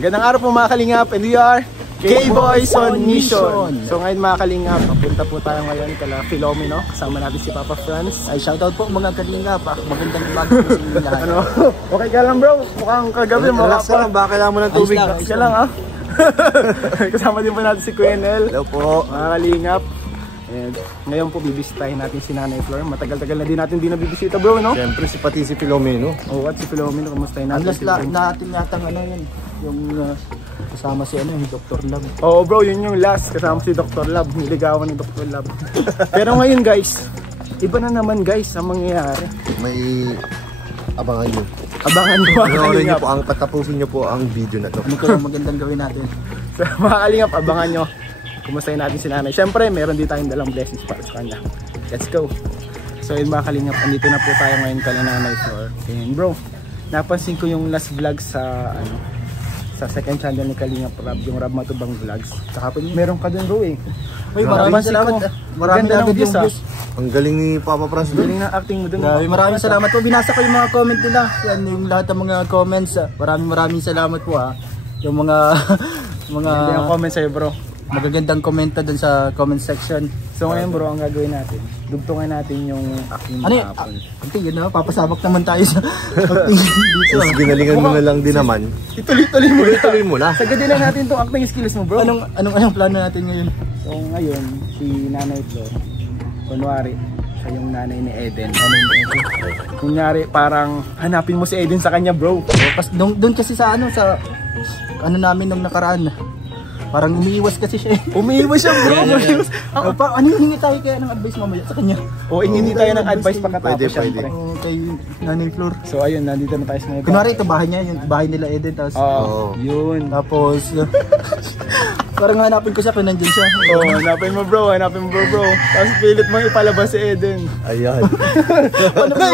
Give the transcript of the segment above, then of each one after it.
Magandang araw po mga kalingap, and we are K-Boys on Mission. So ngayon mga kalingap, papunta po tayo ngayon kala Filomeno. Kasama natin si Papa Franz. Ay, shoutout po mga kalingap. Magandang vlog po sa inyo lahat. Ano? Okay ka lang bro? Mukhang kagabi mo ka pa. Baka kailangan mo ng tubig. Isa lang ah. Kasama din po natin si Kuya Nel. Hello po. Mga kalingap. And ngayon po bibisitahin natin si Nanay Flor. Matagal-tagal na din natin di nabibisita bro, no? Siyempre pati si Filomeno. Oo, at si Filomeno, kumustahin natin? Natin yatang ano yun. Yung kasama si ano, yung Dr. Love. Oo bro, yun yung last. Kasama si Dr. Love. Niligawan ni Dr. Love. Pero ngayon guys, iba na naman guys ang mangyayari. May abangan nyo. Abangan mo mga kalingap. Patapusin nyo po ang video na to. Ano kaya magandang gawin natin? So mga kalingap, abangan nyo. Kumustahin natin si Nanay. Siyempre, meron din tayong dalang blessings para sa kanya. Let's go! So yun mga kalingap, andito na po tayo ngayon kala Nanay Flor. And bro, napansin ko yung last vlog sa sa second channel ni Kalingap Rab, yung Rab Matubang Vlogs. Saka meron ka dun bro eh. Uy, maraming salamat. Maraming salamat yung views. Ang galing ni Papa Franz dun. Galing na acting mo dun. Maraming salamat po. Binasa ko yung mga comment nila. Yan yung lahat ng mga comments. Maraming salamat po ha. Yung mga Hindi ang comment sa'yo bro. Magagandang komenta dun sa comment section. So ngayon bro, ang gagawin natin, dugtungan natin yung acting mo hapon. Yun na, papasabak naman tayo sa acting dito. Mas ginalingan mo na lang din naman. Ituloy mo na. Sagadin lang natin itong acting skills mo bro. Anong plano natin ngayon? So ngayon, si Nanay Flor, kunwari, siya yung nanay ni Eden. Kunyari, parang hanapin mo si Eden sa kanya bro. Doon kasi sa ano namin nung nakaraan. Parang umiiwas kasi siya eh. Umiiwas siya bro. Ano yung hingi tayo kaya ng advice mamaya sa kanya? O hingi tayo ng advice pagkatapos syempre. Kay Nanay Flor. So ayun, nandito na tayo sa mga kunwari ito bahay niya, yung bahay nila Eden. Tapos, yun. Tapos, parang hanapin ko siya kung nandiyan siya. Hanapin mo bro. Tapos pilit mo ipalabas si Eden. Ayan.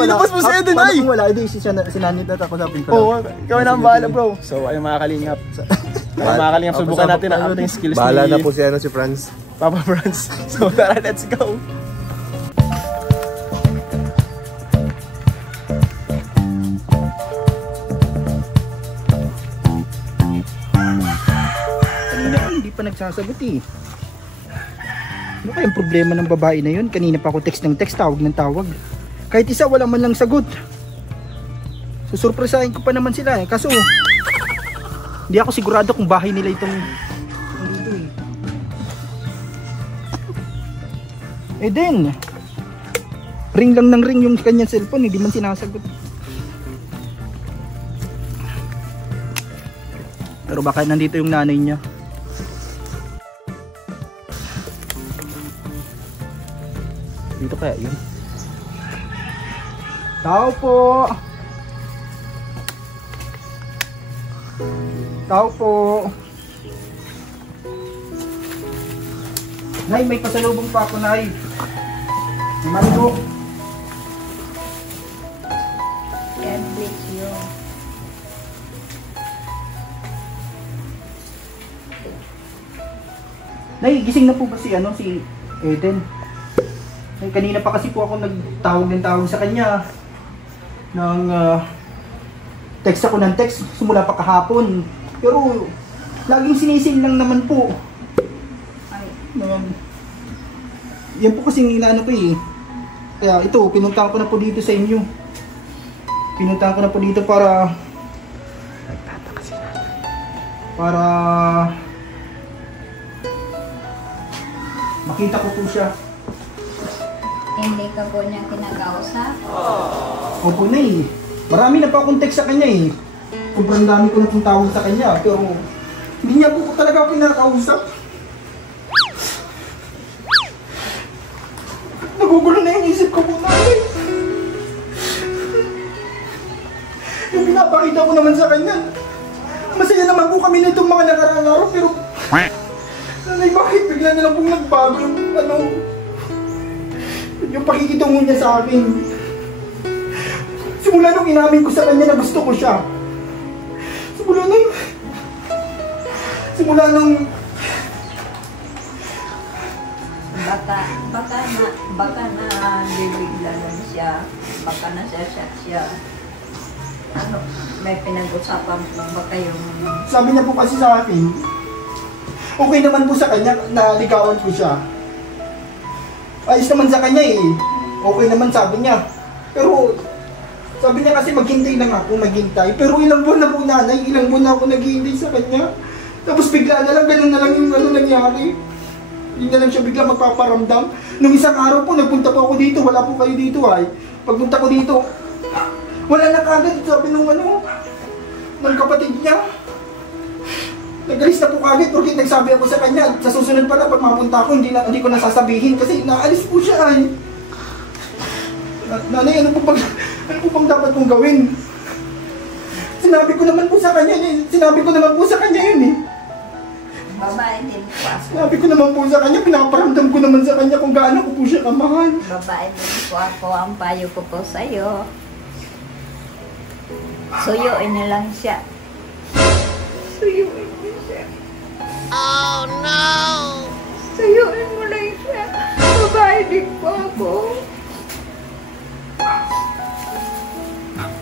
Ilabas mo si Eden ay! Paano kung wala? Hindi, si Nanay na tapos hanapin ko lang. Ikaw na ang bahala bro. So ayun mga kalingap. Mga kalingap, subukan natin ang acting skills bahala na po si Franz. Papa Franz. So tara, let's go! Hindi pa nagsasagot eh. Ano kayang problema ng babae na yun? Kanina pa ako text ng text, tawag ng tawag. Kahit isa wala man lang sagot. Susurpresahin ko pa naman sila eh. Kaso hindi ako sigurado kung bahay nila itong dito eh. Eden, ring lang ng ring yung kanyang cellphone, hindi man sinasagot. Pero baka nandito yung nanay niya. Dito kaya yun? Tao po! Tao po! Nay, may pasalubong pa ako, Nay. Marigo. God bless you. Nay, gising na po ba si Eden? Ay, kanina pa kasi po ako nagtawag ng tawag sa kanya. Text ako ng text, simula pa kahapon. Pero, laging sinisil lang naman po. Yan po kasi inaano ko eh. Kaya ito, pinuntahan ko na po dito sa inyo. Pinuntahan ko na po dito para makita ko po siya. Hindi ka po niya kinakausap? Opo na eh. Marami na pa akong text sa kanya eh. Sobrang dami ko na pong tawag sa kanya. Pero hindi niya po talaga ako pinakausap. Nagugulo na yung isip ko po namin. Yung pinapakita ko naman sa kanya. Masaya naman po kami nitong mga nakaraang araw. Pero nanay, bakit bigla na lang pong nagbago yung pakikitungo niya sa akin. Simula nung inamin ko sa kanya na gusto ko siya. Simula nung baka na bibigla lang siya. Baka na siya. Ano, may pinag-usapan po ba kayong... Sabi niya po kasi sa akin, okay naman po sa kanya na ligawan ko siya. Ayos naman sa kanya eh. Okay naman sabi niya. Pero sabi niya kasi maghintay lang ako, maghintay. Pero ilang buwan na po nanay, ilang buwan na ako naghihintay sa kanya. Tapos bigla na lang, ganun na lang yung ano nangyari. Hindi na lang siya bigla magpaparamdam. Nung isang araw po, nagpunta po ako dito, wala po kayo dito ay. Pagpunta ko dito, wala na kagad, sabi nung ano, ng kapatid niya. Nag-alis na po kagad, porque nagsabi ako sa kanya, sa susunod pala, pag mapunta ako, hindi ko nasasabihin kasi naalis po siya ay. Nanay, ano po bang dapat kong gawin? Sinabi ko naman po sa kanya yun eh. Babae din po ako. Sinabi ko naman po sa kanya, pinaparamdam ko naman sa kanya kung gaano ko po siya kamahal. Babae din po ako. Ang payo ko po sa'yo. Suyuin niyo lang siya. Suyuin niyo siya. Oh no! Suyuin mo lang siya. Babae din po ako.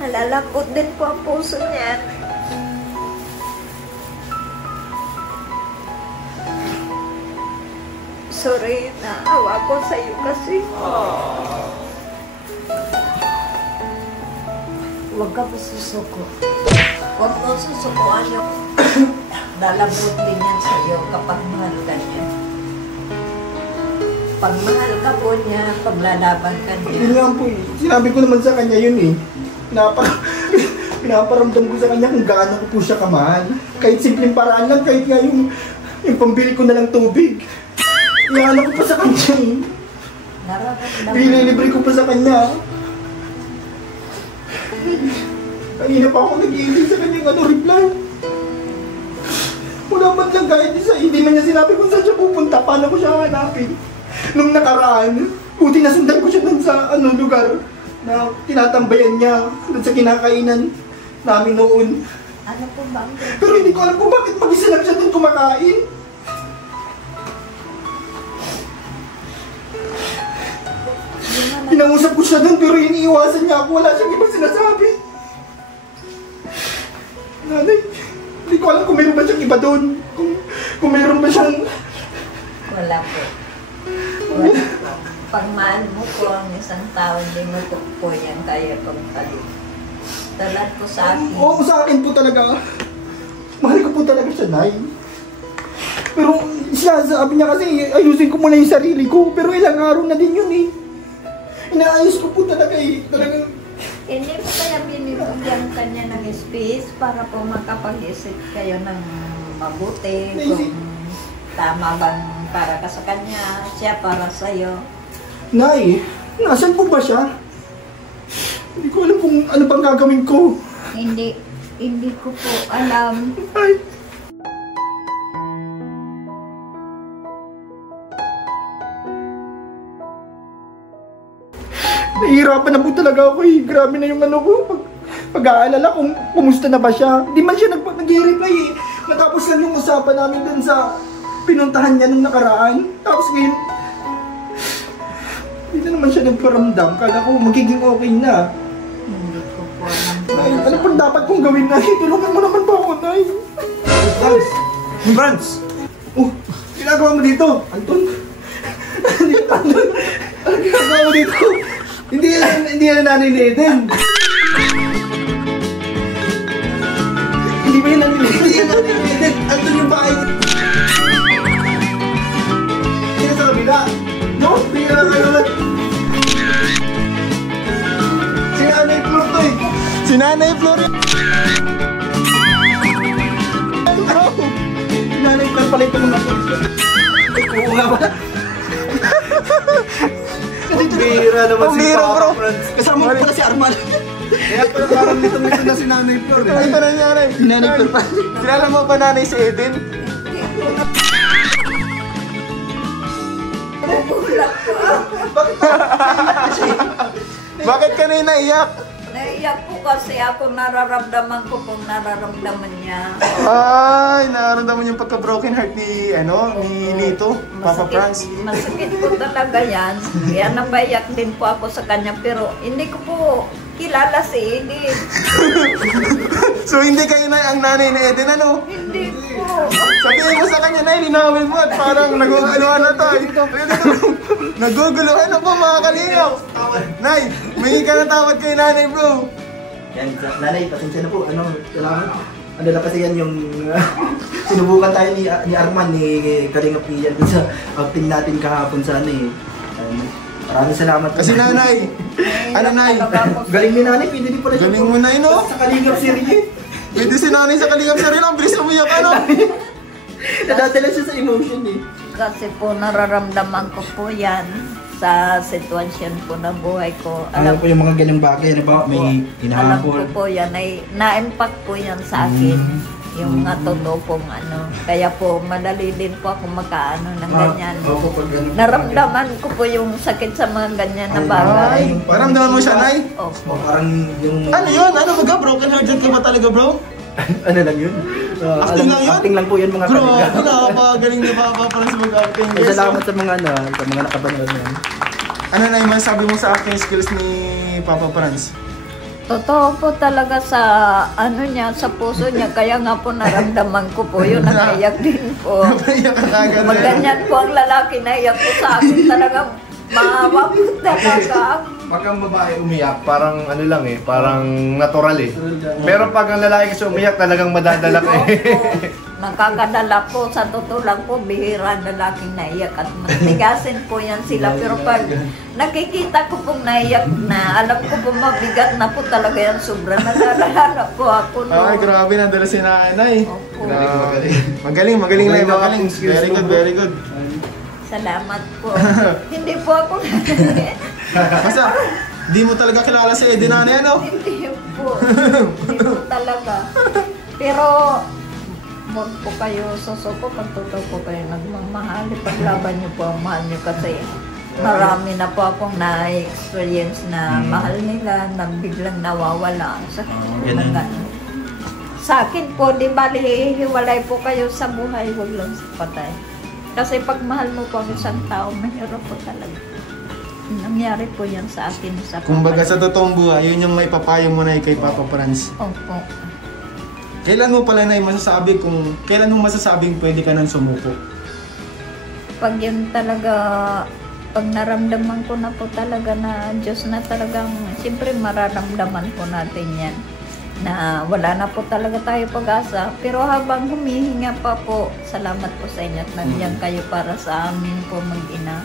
Nalalakot din po ang puso niya. Sorry, naawa ko sa'yo kasi. Huwag ka po susuko. Huwag mo susukuan yung lalabot din yan sa'yo kapag mahal ka niya. Pag mahal ka po niya, paglalaban ka niya. Yun lang po eh. Sinabi ko naman sa kanya yun eh. Pinaparamdam ko sa kanya kung gaano ko po siya kamahal. Kahit simpleng paraan lang, kahit nga yung pambili ko na lang tubig. Iyaano ko pa sa kanya eh. Binilibre ko pa sa kanya. Kanina pa ako nag-iintay sa kanyang reply. Wala man lang kahit isa. Hindi man niya sinabi kung saan siya pupunta. Paano ko siya hanapin? Nung nakaraan, buti nasundan ko siya dun sa lugar na tinatambayan niya dun sa kinakainan namin noon. Ano po ba? Pero hindi ko alam kung bakit mag-isa lang siya dun kumakain. Pinausap ko siya dun pero iniiwasan niya ako. Wala siyang ibang sinasabi. Nanay, hindi ko alam kung meron ba siyang iba dun. Kung meron ba siyang... Wala po. Wala po. Pag mahal mo po ang isang tao, hindi mo po yan kaya pagpalit. Talat po sa akin. Oo, sa akin po talaga. Mahal ko po talaga siya, Nay. Pero siya, sabi niya kasi, ayusin ko muna yung sarili ko. Pero ilang araw na din yun eh. Inaayos ko po talaga eh. Talagang... Hindi mo kaya binibigyan kanya ng space para po makapag-isip kayo ng mabuti. Kung tama bang para ka sa kanya, siya para sa'yo. Nay, nasan po ba siya? Hindi ko alam kung ano pang gagawin ko. Hindi ko po alam. Ay. Nahihirapan na po talaga ako eh. Grabe na yung ano ko. Pag-aalala kung kumusta na ba siya. Hindi man siya nag-reply eh. Natapos lang yung usapan namin dun sa pinuntahan niya nung nakaraan. Tapos ngayon, hindi na naman siya nagparamdam. Kala ko magiging okay na. Hindi ko po alam. Ay, ano pang dapat kong gawin na? Tulungan mo naman ba ako, Nay? Franz! Franz! Oh, ginagawa mo dito? Anton? Anton? Ano ginagawa mo dito? Hindi yan nanay ni Eden. Hindi ba yan nanay ni Eden? Hindi yan nanay ni Eden. Anton yung bahay niya. Hindi na sa kabila. No? Hindi na kayo lang. Si Nanay Flor to eh. Si Nanay Flor yun. Bro! Si Nanay Flor pala ito mga polis. Oo nga ba? Bira naman si Bira, bro. Papa Franz. Kasama ko pala si Arman. Kaya pala parang dito na si Nanay Flor eh. Ito na nanay. Nanay Flor pa. Kilala mo ba nanay si Eden? Bakit ka na naiyak? Naiyak po kasi ako, nararamdaman ko kung nararamdaman niya. Ay, nararamdaman yung pagka-broken heart ni Lito, Papa Franz. Masakit po talaga yan. Kaya nabayak din po ako sa kanya. Pero hindi ko po kilala si Edith. So hindi kayo na ang nanay ni Eden, ano? Hindi po. Sabihin mo sa kanya, Nay, linawin mo at parang naguguluhan na to. Naguguluhan na po mga kalingap. Nay, may ka na tawad kay nanay, bro. Yan, nanay, pasensya na po. Kailangan. Ano lang kasi yan yung sinubukan tayo ni Arman, ni Kalingap Ian sa outing natin kahapon sa ano eh. Maraming salamat po. Kasi nanay, ano Nay? Galing ni nanay, pwede din pala siya Galing po. mo, Nay, no? Sa Kalingap Series. Pwede si nanay sa kalingap sa rin. Ang bilis umiyak, ano? Nadadala siya sa emotion eh. Kasi po nararamdaman ko po yan sa sitwasyon po na buhay ko. Alam po yung mga ganyang bagay, ano ba? May alam ko hinahabol. po yan, ay na-impact po yan sa akin. Yung mga totoo pong ano. Kaya po madali din po ako makaano ng ganyan. Opo, pag ganun. Naramdaman ko po yung sakit sa mga ganyan na bagay. Ay, paramdaman mo siya, Nay? Opo. O parang yung... Ano yun? Ano ba? Broken hearted ka ba talaga, bro? ano lang yun? Acting lang yun? Acting lang po yun mga Bro, Kalingap. nakapagaling niya pa parang sa mag-acting. Ay, salamat sa mga nakapanood yan. Ano na yung masabi mo sa acting skills ni Papa Franz? Totoo po talaga sa ano niya, sa puso niya. Kaya nga po naramdaman ko po yun. Naiyak din po. Napaiyak ka agad. Maganyan po ang lalaki, naiyak po sa akin talagang maawa po talaga. Pag ang babae umiyak, parang ano lang eh, parang natural eh. Pero pag ang lalaki kasi umiyak, talagang madadala ka eh. Nakakadala po, sa totoo lang po, bihira ang lalaking naiyak at matigasin po yan sila. Pero pag nakikita ko pong naiyak na, alam ko po mabigat na po talaga yan, sobrang nalalala po ako. No? Ay, grabe, nadala si nanay. Opo. Magaling lang, magaling. Very good, very good. Salamat po. Hindi po ako Basta, di mo talaga kilala si Eden nanay, ano? Hindi po. Hindi po talaga. Pero, huwag po kayo susuko pag totoo po kayo nagmamahal. Paglaban niyo po ang mahal niyo kasi marami na po akong na-experience na mahal nila na biglang nawawala sa ganun. Sa akin po, di bali, hiwalay po kayo sa buhay, huwag lang sa patay. Kasi pag mahal mo po ang isang tao, mahirap po talaga. Nangyari po yan sa akin sa Kumbaga sa totoong buhay, yun yung may papayo mo na kay Papa Franz. Opo. Kailan mo pala na masasabi kailan mo masasabing pwede ka nang sumuko? Pag yun talaga, pag naramdaman ko na po talaga na Diyos na talagang, siyempre mararamdaman po natin yan. Na wala na po talaga tayo pag-asa. Pero habang humihinga pa po, salamat po sa inyo at nandiyan kayo para sa amin po mag-ina.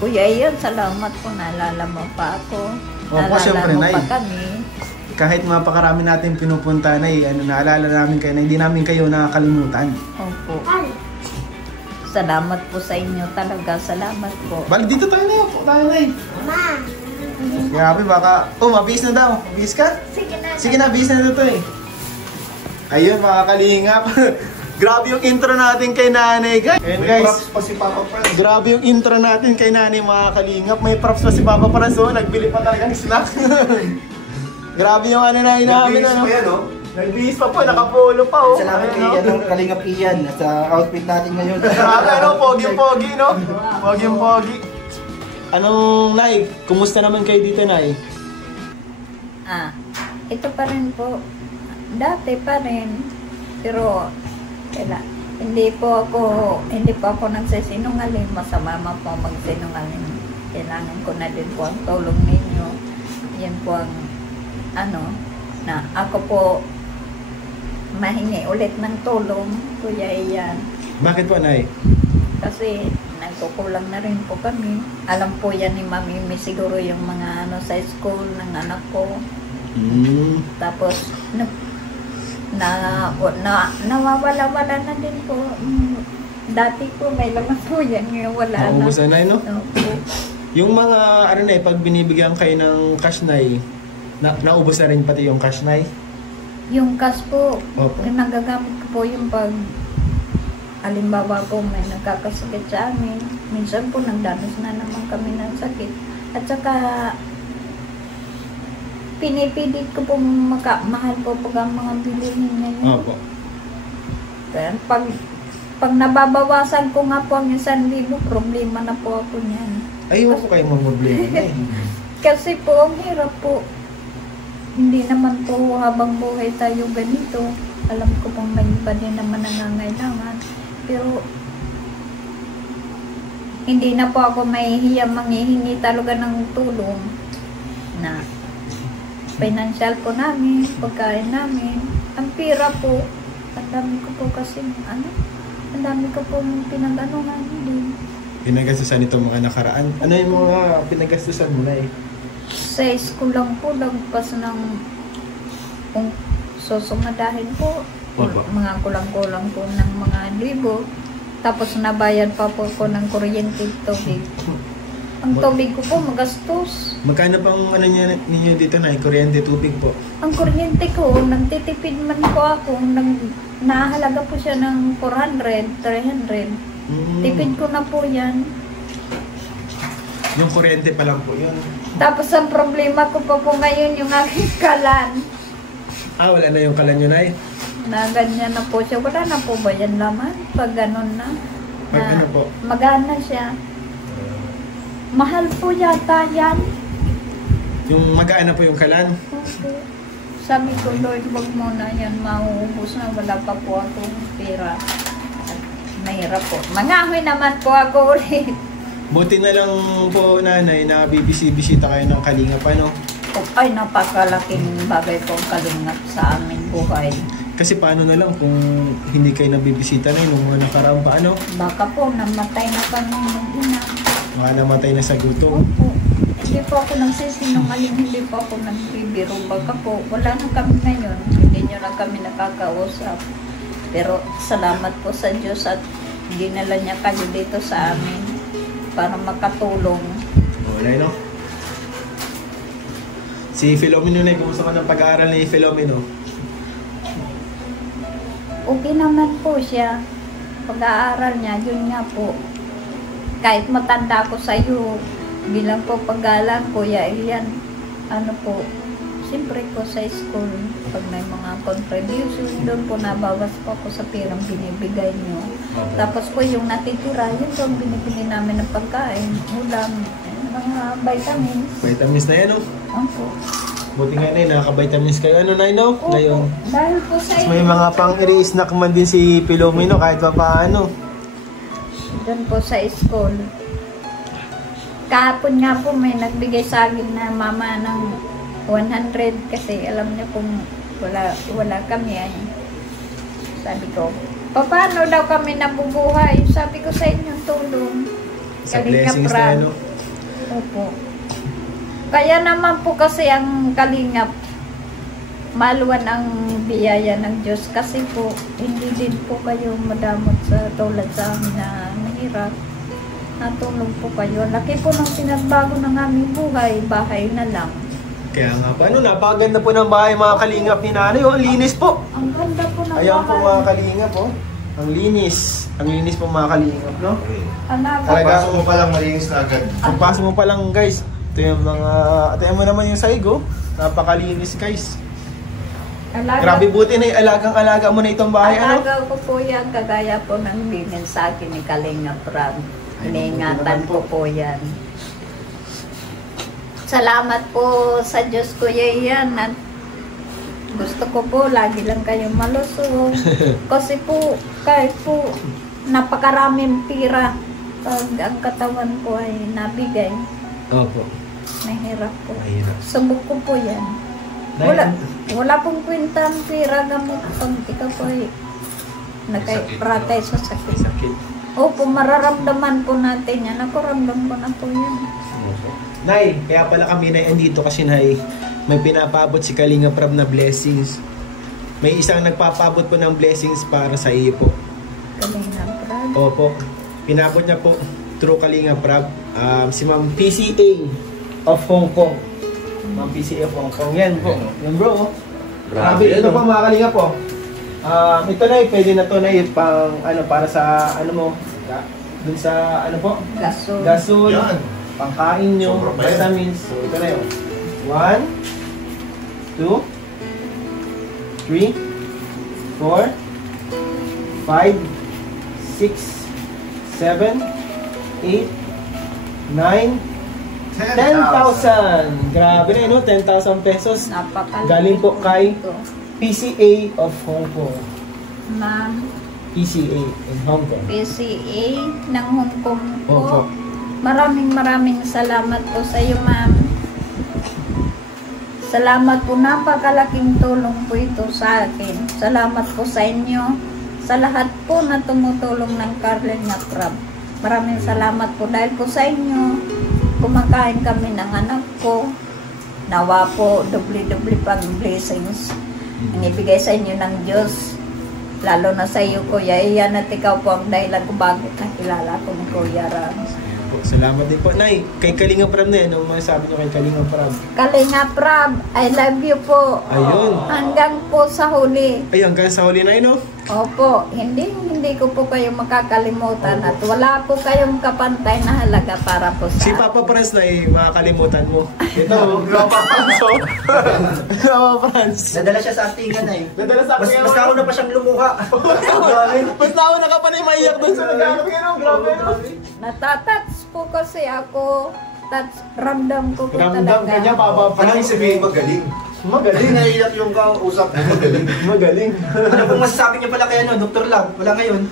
Kuya Ian, salamat po, naalala mo pa ako. Opo, syempre, Naalala mo Nay. pa kami. Kahit mapakarami natin pinupunta na naalala namin kayo na hindi namin kayo nakakalimutan. Opo. Salamat po sa inyo talaga. Salamat po. Balik dito tayo na, po tayo na Grabe, baka, mabihis na daw. Mabihis ka? Sige na, bihis na to eh. Ayun, mga kalingap. Grabe yung intro natin kay nanay, guys. Ayun, May guys. props pa si Papa Franz. Grabe yung intro natin kay nanay, mga kalingap. May props pa si Papa Franz, nagbili pa talaga ng snack. Grabe yung ano na namin, ano. Yan, oh. Nagbihis pa po, nakapolo pa, oh. Salamat kay Ayun, oh. Kalingap Ian sa outfit natin ngayon. Grabe, ano, pogi-pogi, no? Pogi-pogi. Anong, Nay, kumusta naman kayo dito, Nay? Ito pa rin po. Dati pa rin. Pero, hindi po ako nagsisinungaling. Masama man po magsinungaling. Kailangan ko na din po ang tulong ninyo. Yan po ang, na ako po mahingi ulit ng tulong, Kuya Ian. Bakit po, Nay? Kasi nagkukulang na rin po kami. Alam po yan ni Mami Mi siguro yung mga sa school ng anak ko. Tapos nawawala-wala na din po. Dati po may laman po yan, ngayon wala na. Naubos na, Nay, no? Opo. Yung mga, pag binibigyan kayo ng cash, Nay, naubos na rin pati yung cash, Nay? Yung cash po, Opo. nagagamit ko po yung pag halimbawa po may nagkakasakit sa amin. Minsan po nagdanas na naman kami ng sakit. At saka pinipilit ko po mahal po pag ang mga bilihin niya. Opo. Kaya pag nababawasan ko nga po ang 1,000, problema na po ako niyan. Ayun po kayo problema, Nay. Kasi po, ang hirap po. hindi naman po habang buhay tayo ganito. Alam ko pong may iba din naman nangangailangan. Pero hindi na po ako mahihiya manghihingi talaga ng tulong na financial po namin, pagkain namin. Ang pira po, ang dami ko po kasi, ang dami ko pong pinag-anuhan din. Pinagastusan itong mga nakaraan. Ano yung mga pinagastusan mo na eh? Sa school lang po, lagpas ng kung susumadahin po, Opo. mga kulang-kulang po ng mga libo. Tapos nabayad pa po ko ng kuryente tubig. Ang tubig ko po magastos. Magkano pang ano ninyo dito na kuryente, tubig po? Ang kuryente ko, nagtitipid man po ako, nahalaga po siya ng 400, 300. Tipid ko na po yan. Yung kuryente pa lang po yun. Tapos ang problema ko po ngayon yung aking kalan. Wala na yung kalan yun ay? Na ganyan na po siya. Wala na po ba yan laman? Pag ganun na. Pag ano po? Magana siya. Mahal po yata yan. Yung magaan na po yung kalan? Okay. Sabi ko, Lord, wag mo na yan. Mauubos na. Wala pa po akong pera. Mahirap po. Mangahoy naman po ako ulit. Buti na lang po nanay na bibisi-bisita kayo ng Kalingap ano? Ay, napakalaking bagay po ang Kalingap sa aming buhay. Kasi paano na lang kung hindi kayo nabibisita na yun nung mga nakaraang paano? Baka po, namatay na kami ng ina. Mga namatay na sa gutom. Opo. Hindi po ako nagsisinungaling, hindi po ako nagbibiro. Baka po, wala na kami ngayon. Hindi nyo na kami nakakausap. Pero salamat po sa Diyos at dinala niya kayo dito sa amin para makatulong. Wala no? Si Filomeno na, kumusta ka ng pag-aaral ni Filomeno? Okay naman po siya. Pag-aaral niya, yun nga po. Kahit matanda ko sa iyo, bilang po pag-aaral ko, yan, ano po, siyempre po sa school, pag may mga contribution, doon po nabawas po ako sa pirang binibigay niyo. Tapos po yung natitira, yun po ang binibili namin ng pagkain, ulam, mga vitamins. Vitamins na yan no? Opo. Buti nga na nakaka-vitamins kayo. Ano na no? Opo. Ngayon. Dahil po sa Tapos may mga pang i-snack man din si Filomeno kahit pa paano. doon po sa school. Kahapon nga po may nagbigay sa akin na mama ng 100 kasi alam niya kung wala kami ay. Sabi ko, paano daw kami nabubuhay? Sabi ko sa inyong tulong. Sa Kalingap blessings na Rab. yan no? Opo. Kaya naman po kasi ang Kalingap, maluwan ang biyaya ng Diyos kasi po hindi din po kayo madamot sa tulad sa amin na mahirap. Natulong po kayo. Laki po ng pinagbago ng aming buhay. Bahay na lang. Kaya nga pa, napakaganda po ng bahay mga Kalingap ni nanay. Oh, ang linis po. Ang ganda po ng Ayan po bahay. mga Kalingap oh. Ang linis. Ang linis po mga Kalingap no? Anak, Pagpasok mo pa lang, malinis na agad. Pagpasok mo pa lang guys. Ito yung mga, ito mo naman yung saigo. Napakalinis guys. Grabe buti na alagang-alaga mo na itong bahay ano? Alaga ko po yan. Kagaya po ng binin sa akin ni Kalingap Rab. Iniingatan ko po yan. Salamat po sa Diyos Kuya yan. At gusto ko po lagi lang kayong malusog. Kasi po kahit po napakaraming pira pag ang katawan ko ay nabigay. Opo. Mahirap po. Mahirap. Subok ko po yan. Wala pong kwenta ang pira gamot pag ikaw po ay nagkairatay sa sakit. Sakit. Opo, mararamdaman po natin yan. Ako ramdam ko na po yan. Nay, kaya pala kami na andito kasi Nay, may pinapabot si Kalingap Rab na blessings. May isang nagpapabot po ng blessings para sa iyo po. Kalingap Rab. Opo. Pinabot niya po through Kalingap Rab. Si Ma'am PCA of Hong Kong. Ma'am PCA of Hong Kong. Yan po. Yan bro. Grabe. Ito po mga Kalingap po. Ito na pwede na to na pang ano para sa ano mo. Dun sa ano po? Gasol. Gasol. Yan. Pangkain nyo, Sobra pa yan. vitamins. So, ito na yun. 1, 2, 3, 4, 5, 6, 7, 8, 9, 10,000! Grabe na, no? 10,000 pesos. Napakaliit. Galing po kay PCA of Hong Kong. Ma'am, PCA in Hong Kong. PCA ng Hong Kong po. Opo. Maraming salamat po sa iyo, ma'am. Salamat po, napakalaking tulong po ito sa akin. Salamat po sa inyo, sa lahat po na tumutulong ng Kalingap Rab. Maraming salamat po dahil po sa inyo, kumakain kami ng anak ko. Nawa po, doble-doble pang blessings ang ibigay sa inyo ng Diyos. Lalo na sa iyo, Kuya Ian, at ikaw po ang dahilan kung bakit nakilala ko ni Kuya Ram. Salamat din po, Nay. Kay Kalingap Rab na yan. Ano masasabi niyo kay Kalingap Rab? Kalingap Rab, I love you po. Ayun. Hanggang po sa huli. Ay, hanggang sa huli na yun, no? Opo, hindi ko po kayo makakalimutan at wala po kayong kapantay na halaga para po sa Si Papa Franz na makakalimutan mo. Ito, Papa Franz, oh. Papa Franz. Nadala siya sa atingan na eh. Nadala sa akin. Basta ako na pa siyang lumuha. Basta ako nakapanay maiyak doon sa nagkakap yun, no? Grabe, no? Natatats po kasi ako. Ramdam ko po Ramdam talaga. ka niya, Papa Ano yung Franz. sabihin magaling? Magaling. Naiiyak yung kausap mo, magaling. Magaling. Ano pong masasabi niya pala kay Dr. Lab? Wala ngayon.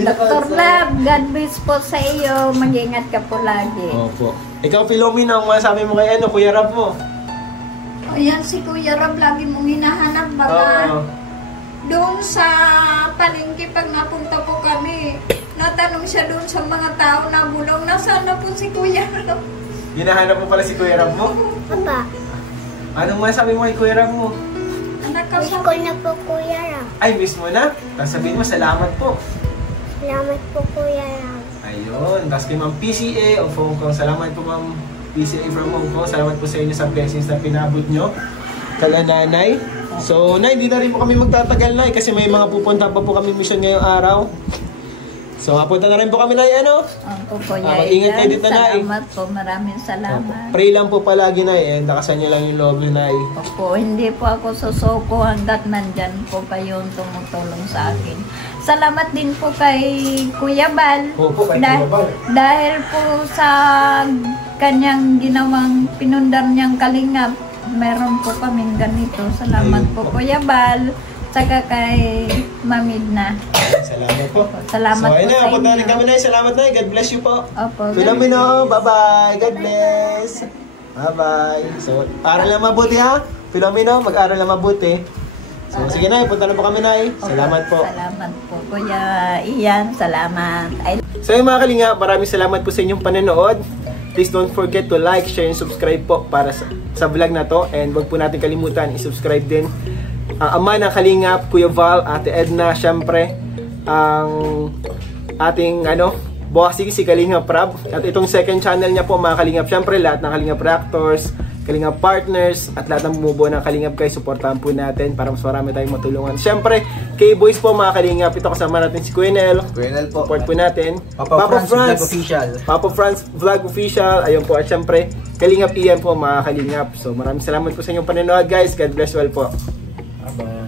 Dr. Lab, God bless po sa iyo. Mag-ingat ka po lagi. Opo. Ikaw, Philomena, ang masasabi mo kay Kuya Rab mo? O yan, si Kuya Rab, lagi mong hinahanap baka. Doon sa palengke, pag napunta po kami, natanong siya doon sa mga tao na bulong, nasaan na po si Kuya Rab? Hinahanap mo pala si Kuya Rab mo? Papa, Anong masabi mo kay Kuya Rab mo? Anak miss ka ko na po Kuya Ram. Ay, miss mo na? Tapos sabihin mo, salamat po. Salamat po Kuya Ram. Ayun. Tapos kay Ma'am PCA of Hong Kong. Salamat po, Ma'am PCA from Hong Kong. Salamat po sa inyo sa blessings na pinabot nyo. Kala Nanay. So, Nay, hindi na rin po kami magtatagal, Nay, kasi may mga pupunta pa po kami mission ngayong araw. So, kapunta na rin po kami, Nay, ano? Opo, Kuya Mag-ingat kayo Ian. dito, Nay. Salamat po, maraming salamat. Pray lang po palagi, Nay, and lakasan nyo lang yung loob nyo, Nay. Opo, hindi po ako susuko hanggat nandyan po kayong tumutulong sa akin. Salamat din po kay Kuya Bal. Opo, kay Kuya Bal. Dahil po sa kanyang ginawang pinundar niyang kalingap, meron po kaming ganito. Salamat po Kuya Bal. Saka kay Mamidna. Salamat po. Salamat so, ayun po na, sa punta rin inyo. kami, Nay. Salamat, Nay. God bless you po. Opo. Philomeno, bye-bye. God bless. Bye-bye. So, aral na mabuti, ha? Philomeno, mag-aral na mabuti. So, sige, Nay. Punta na po kami, Nay. Salamat po. Salamat po, Kuya Ian. Salamat. So, yung mga kalinga, maraming salamat po sa inyong panonood. Please don't forget to like, share, and subscribe po para sa vlog na to. And wag po natin kalimutan, i-subscribe din Ama ng Kalingap, Kuya Val, Ate Edna, syempre ang ating bossing si Kalingap Rab. At itong second channel niya po, mga Kalingap, syempre lahat ng Kalingap Reactors, Kalingap Partners, at lahat ng bumubuo ng Kalingap guys, supportahan po natin para mas marami tayong matulungan. Syempre, K-Boys po, mga Kalingap, ito kasama natin si Kuenel. Kuenel po. Support po natin. Papa Franz Vlog Official. Papa Franz Vlog Official. Ayun po, at syempre, Kalingap Ian po, mga Kalingap. So, maraming salamat po sa inyong panonood guys. God bless you all po. Bye-bye.